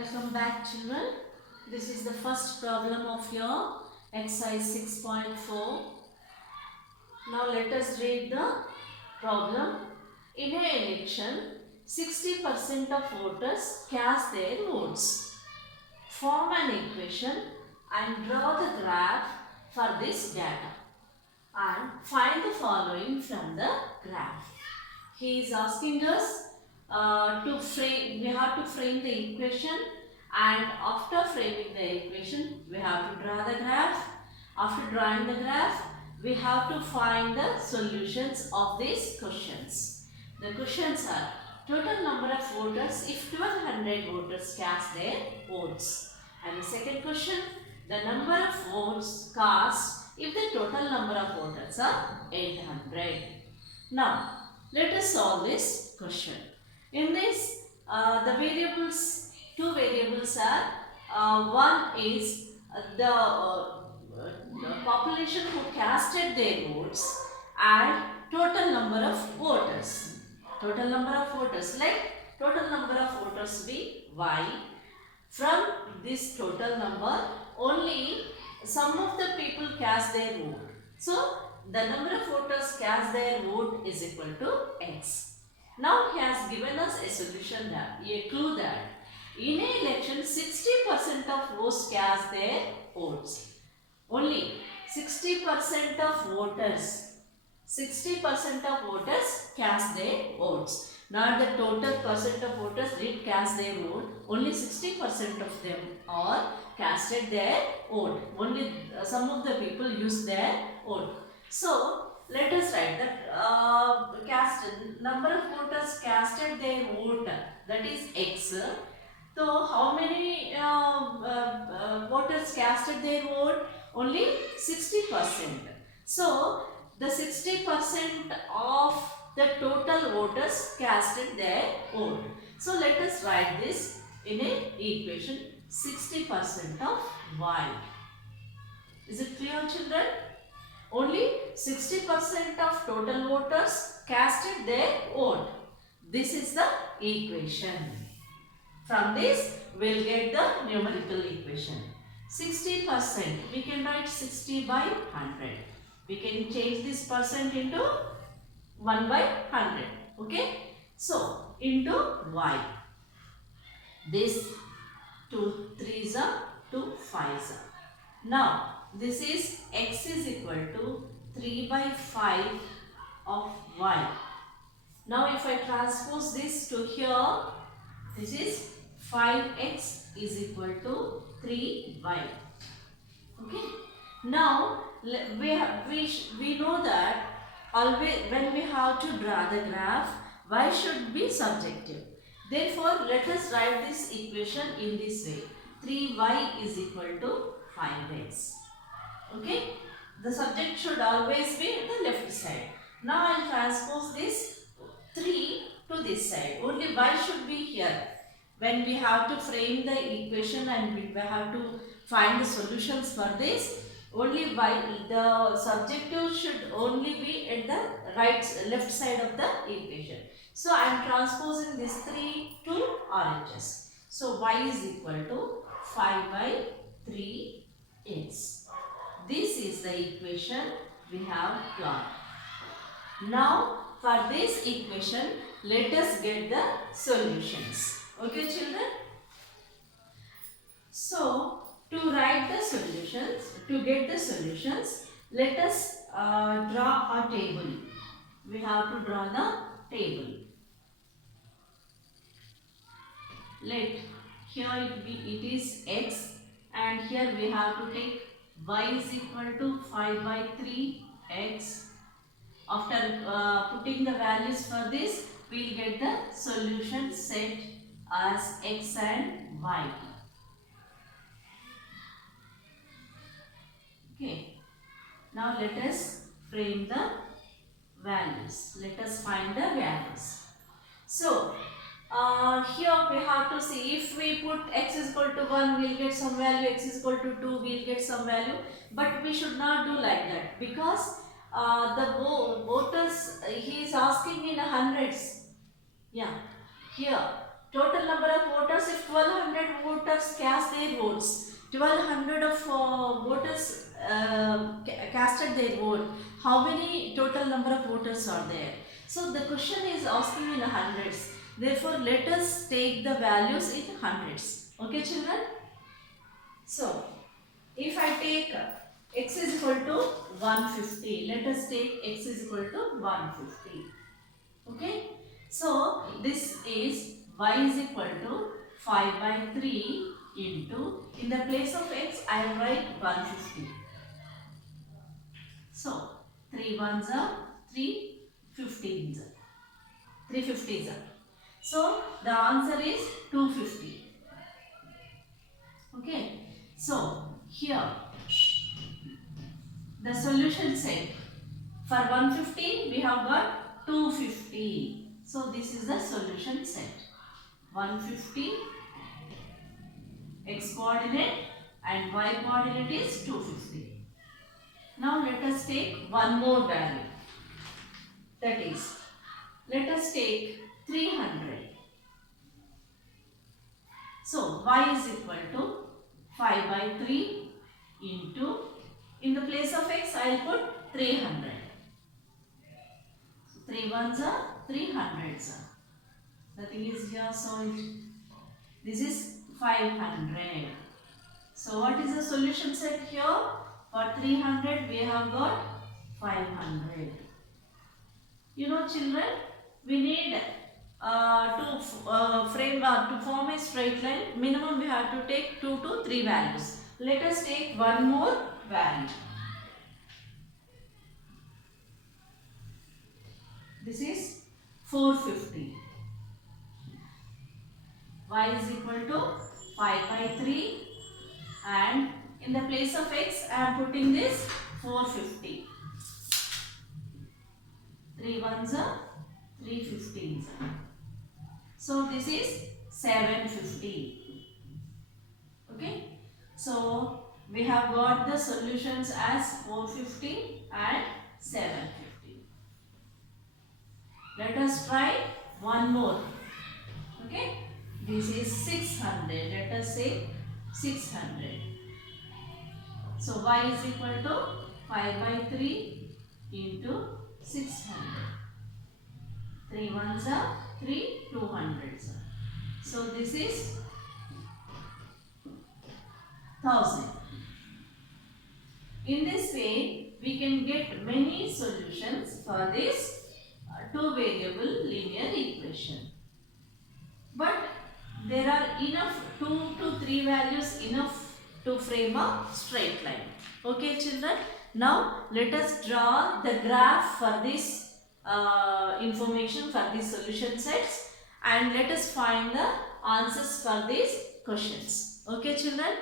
Welcome back, children. This is the first problem of your exercise 6.4. Now let us read the problem. In an election, 60% of voters cast their votes. Form an equation and draw the graph for this data and find the following from the graph. He is asking us we have to frame the equation, and after framing the equation we have to draw the graph. After drawing the graph we have to find the solutions of these questions. The questions are: total number of voters if 1200 voters cast their votes, and the second question, the number of votes cast if the total number of voters are 800. Now let us solve this question. In this, two variables are, one is the population who casted their votes and total number of voters. Total number of voters, like total number of voters be y. From this total number, only some of the people cast their vote. So, the number of voters cast their vote is equal to x. Now, he has given us a solution, that a clue that in an election 60% of votes cast their votes. Only 60% of voters. 60% of voters cast their votes. Not the total percent of voters did cast their vote. Only 60% of them are casted their vote. Only some of the people used their vote. So let us write that number of voters casted their vote, that is x. So how many voters casted their vote? Only 60%. So the 60% of the total voters casted their vote. So let us write this in an equation: 60% of y. Is it clear, children? Only 60% of total voters casted their vote. This is the equation. From this, we will get the numerical equation. 60%, we can write 60 by 100. We can change this percent into 1 by 100. Okay? So, into y. This 2 3s are 2 5s are. Now, this is x is equal to 3 by 5 of y. Now, if I transpose this to here, this is 5x is equal to 3y. Okay. Now, we know that always when we have to draw the graph, y should be subjective. Therefore, let us write this equation in this way: 3y is equal to 5x. Okay. The subject should always be at the left side. Now, I will transpose this 3 to this side. Only y should be here. When we have to frame the equation and we have to find the solutions for this, only the subjective should only be at the left side of the equation. So I am transposing this 3 to RHS. So y is equal to 5 by 3x. This is the equation we have got. Now for this equation, let us get the solutions. Okay, children? So, to write the solutions, to get the solutions, let us draw a table. We have to draw the table. Let here it is x, and here we have to take y is equal to 5 by 3x. After putting the values for this, we will get the solution set as x and y. Okay. Now let us frame the values. Let us find the values. So, here we have to see, if we put x is equal to 1, we will get some value, x is equal to 2, we will get some value. But we should not do like that, because the voters, he is asking in hundreds. Yeah, here total number of voters, if 1200 voters cast their votes, 1200 of voters casted their vote, how many total number of voters are there? So the question is asking in hundreds. Therefore, let us take the values in hundreds. Okay, children? So, if I take x is equal to 150, let us take x is equal to 150. Okay? So, this is y is equal to 5 by 3 into, in the place of x, I will write 150. So, 3 ones are 3 15s. 350s. So, the answer is 250. Okay. So, here, the solution set. For 150, we have got 250. So, this is the solution set. 150 x coordinate and y coordinate is 250. Now let us take one more value. That is, let us take 300. So y is equal to 5 by 3 into, in the place of x I will put 300. So 3 ones are 300s. Nothing is here, so this is 500. So what is the solution set here? For 300 we have got 500. You know children, we need to form a straight line, minimum we have to take 2 to 3 values. Let us take one more value. This is 450. Y is equal to 5 by 3 and in the place of x I am putting this 450. 3 ones are 3 15s. So this is 750. Okay. So we have got the solutions as 450 and 750. Let us try one more. Okay. This is 600. Let us say 600. So y is equal to 5 by 3 into 600. 3 ones are 3 200s. So this is 1000. In this way, we can get many solutions for this two variable linear equation. But there are enough 2 to 3 values enough to frame a straight line. Okay children, now let us draw the graph for this information for these solution sets and let us find the answers for these questions. Okay children.